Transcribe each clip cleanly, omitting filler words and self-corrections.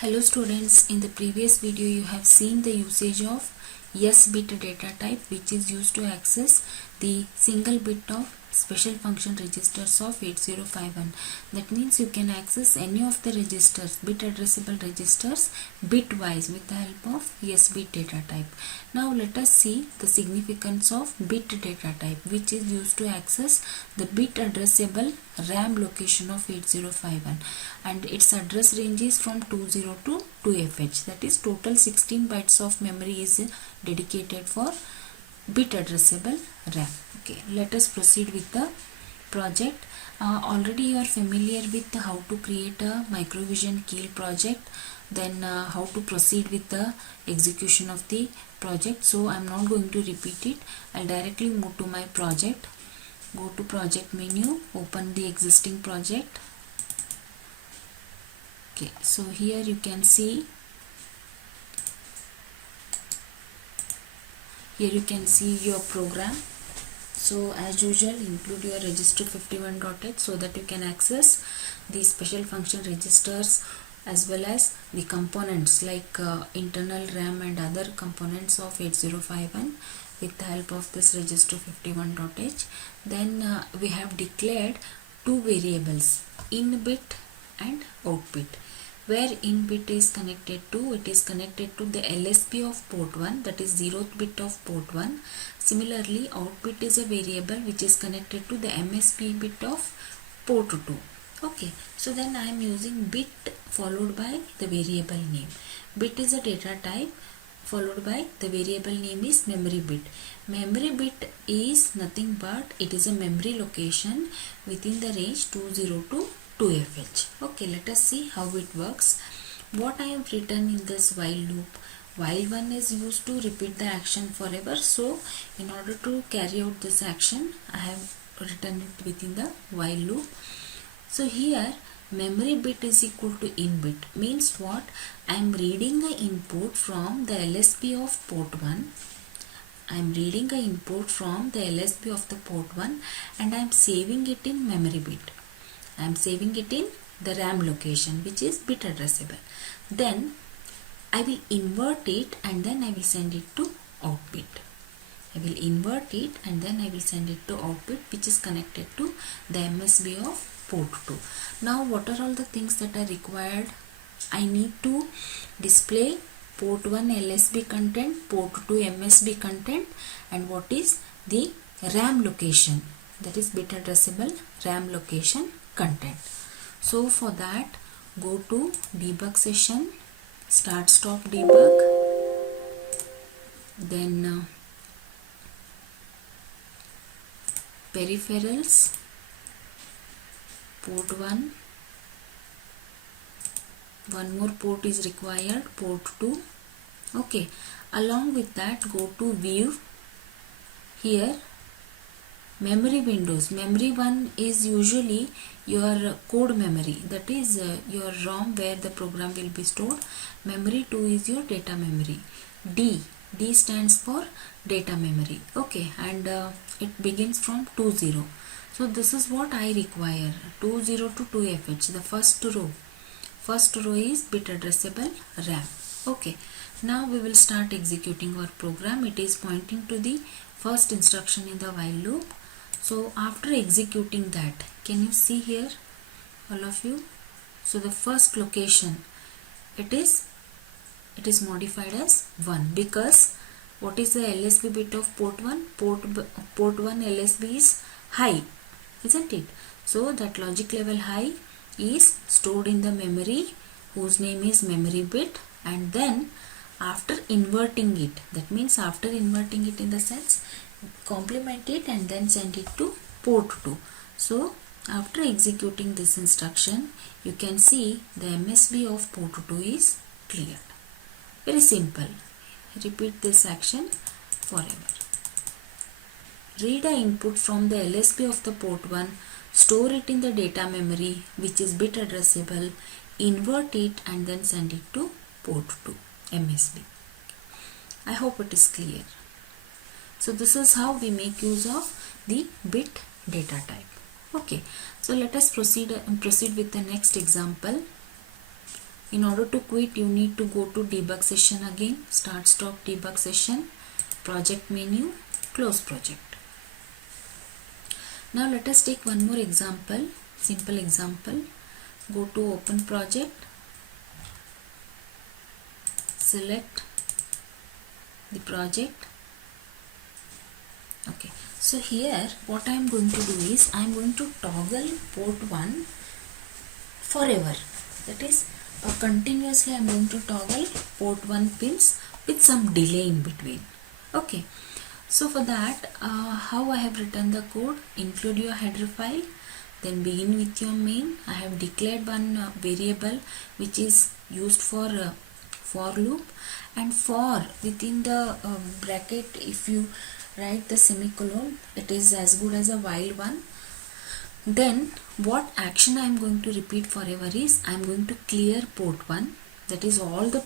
Hello students, in the previous video you have seen the usage of S bit data type, which is used to access the single bit of special function registers of 8051. That means you can access any of the registers, bit addressable registers, bitwise with the help of S bit data type. Now let us see the significance of bit data type, which is used to access the bit addressable RAM location of 8051, and its address range is from 20 to 2FH. That is, total 16 bytes of memory is dedicated for bit addressable RAM. Okay, let us proceed with the project. Already you are familiar with how to create a Microvision Keel project, then how to proceed with the execution of the project. So I am not going to repeat it. I'll directly move to my project. Go to project menu, open the existing project. Okay, so here you can see your program. So as usual, include your register 51.h so that you can access the special function registers as well as the components like internal RAM and other components of 8051 with the help of this register 51.h. Then we have declared two variables, in bit and out bit. Where in bit is connected to, it is connected to the LSB of port 1, that is 0th bit of port 1. Similarly, out bit is a variable which is connected to the MSB bit of port 2. Okay, so then I am using bit followed by the variable name. Bit is a data type followed by the variable name is memory bit. Memory bit is nothing but it is a memory location within the range 20 to 2FH. Okay, let us see how it works. What I have written in this while loop, while one is used to repeat the action forever. So in order to carry out this action, I have written it within the while loop. So here memory bit is equal to in bit means what? I am reading the input from the LSB of port 1. I am reading the input from the LSB of the port 1 and I am saving it in memory bit. I am saving it in the RAM location which is bit addressable. Then I will invert it and then I will send it to out bit. I will invert it and then I will send it to out bit, which is connected to the MSB of port 2. Now what are all the things that are required? I need to display port 1 LSB content, port 2 MSB content, and what is the RAM location, that is bit addressable RAM location content. So for that, go to debug session, start stop debug, then peripherals, port 1, one more port is required, port 2. Okay, along with that, go to view. Here memory windows, memory 1 is usually your code memory, that is your ROM where the program will be stored. Memory 2 is your data memory. D stands for data memory. Okay, and it begins from 20. So this is what I require, 20 to 2FH. The first row is bit addressable RAM. Okay, now we will start executing our program. It is pointing to the first instruction in the while loop. So after executing that, can you see here, all of you? So the first location, it is modified as 1 because what is the LSB bit of port 1? Port 1 LSB is high, isn't it? So that logic level high is stored in the memory whose name is memory bit, and then after inverting it, that means after inverting it in the sense, complement it and then send it to port 2. So after executing this instruction, you can see the MSB of port 2 is cleared. Very simple. Repeat this action forever. Read a input from the LSB of the port 1, store it in the data memory which is bit addressable, invert it and then send it to port 2 MSB. I hope it is clear. So this is how we make use of the bit data type. Okay, so let us proceed with the next example. In order to quit, you need to go to debug session again, start stop debug session, project menu, close project. Now let us take one more example, simple example. Go to open project, select the project. Okay, so here what I am going to do is I am going to toggle port 1 forever. That is continuously I am going to toggle port 1 pins with some delay in between. Okay, so for that how I have written the code: include your header file, then begin with your main. I have declared one variable which is used for loop, and for within the bracket, if you write the semicolon, it is as good as a while one. Then what action I am going to repeat forever is I am going to clear port 1. That is all the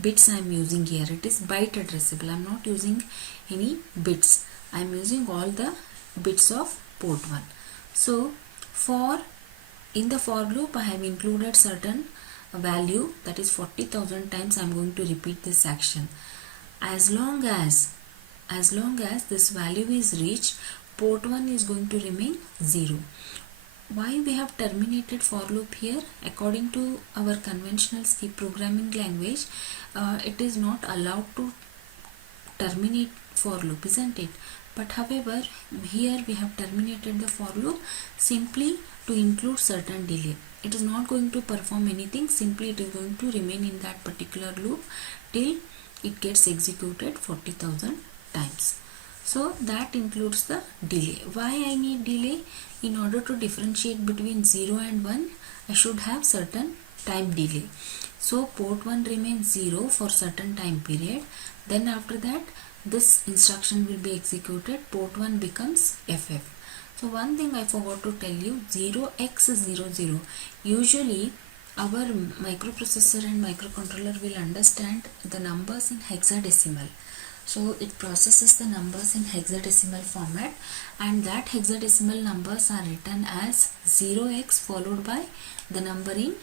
bits I am using here. It is byte addressable. I am not using any bits. I am using all the bits of port 1. So in the for loop I have included certain value, that is 40,000 times I am going to repeat this action. As long as this value is reached, port 1 is going to remain 0. Why we have terminated for loop here? According to our conventional C programming language, it is not allowed to terminate for loop, isn't it? But however, here we have terminated the for loop simply to include certain delay. It is not going to perform anything, simply it is going to remain in that particular loop till it gets executed 40,000 times. So that includes the delay. Why I need delay? In order to differentiate between 0 and 1, I should have certain time delay. So port 1 remains 0 for certain time period. Then after that, this instruction will be executed. Port 1 becomes FF. So one thing I forgot to tell you, 0x00. Usually our microprocessor and microcontroller will understand the numbers in hexadecimal. So it processes the numbers in hexadecimal format, and that hexadecimal numbers are written as 0x followed by the number in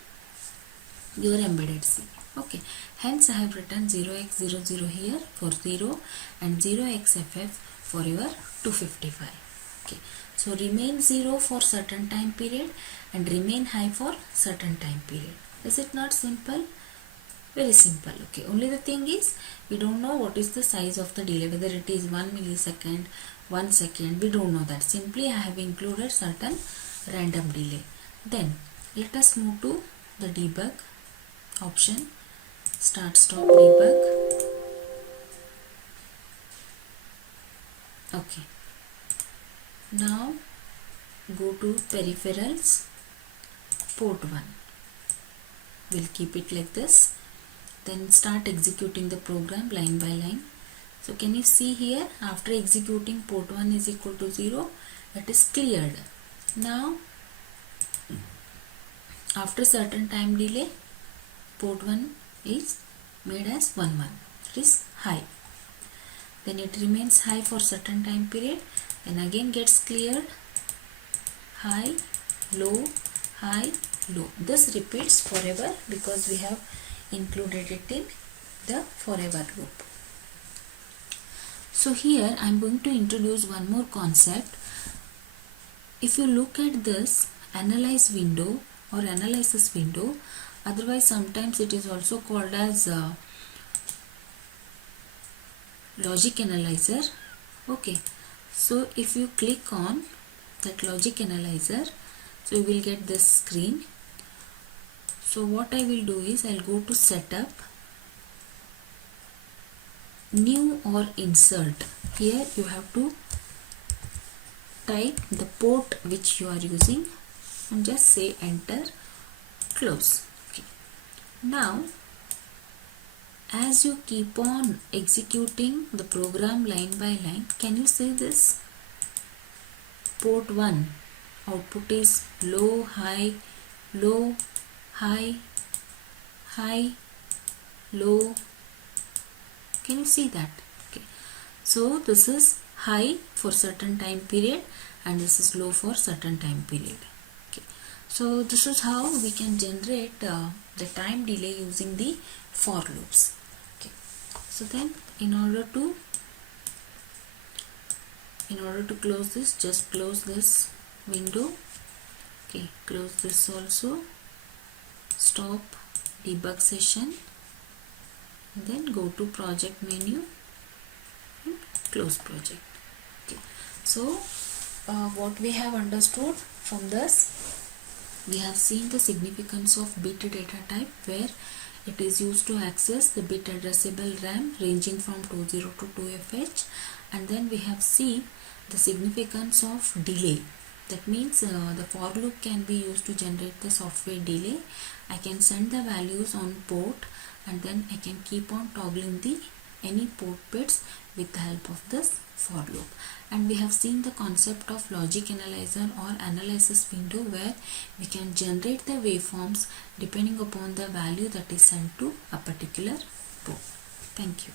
your embedded C. Okay, hence I have written 0x00 here for 0 and 0xFF for your 255. Okay, so remain 0 for certain time period and remain high for certain time period. Is it not simple? Very simple. Okay, only the thing is we don't know what is the size of the delay, whether it is 1 millisecond, 1 second, we don't know that. Simply I have included certain random delay. Then let us move to the debug option, start stop debug. Okay, now go to peripherals, port 1. We'll keep it like this. Then start executing the program line by line. So can you see here, after executing port 1 is equal to 0, it is cleared. Now after certain time delay, port 1 is made as 1, it is high. Then it remains high for certain time period, then again gets cleared, high, low, high, low. This repeats forever because we have included it in the forever loop. So here I am going to introduce one more concept. If you look at this analyze window or analysis window, otherwise sometimes it is also called as logic analyzer. Okay, so if you click on that logic analyzer, so you will get this screen. So what I will do is I'll go to setup, new or insert. Here you have to type the port which you are using and just say enter, close. Okay. Now as you keep on executing the program line by line, can you see this? Port 1 output is low, high, low, high, high, low. Can you see that? Okay. So this is high for certain time period and this is low for certain time period. Okay. So this is how we can generate the time delay using the for loops. Okay. So then in order to close this, just close this window. Okay, close this also, stop debug session, and then go to project menu and close project. Okay, so what we have understood from this, we have seen the significance of bit data type, where it is used to access the bit addressable RAM ranging from 20 to 2FH, and then we have seen the significance of delay. That means the for loop can be used to generate the software delay. I can send the values on port, and then I can keep on toggling the any port bits with the help of this for loop. And we have seen the concept of logic analyzer or analysis window, where we can generate the waveforms depending upon the value that is sent to a particular port. Thank you.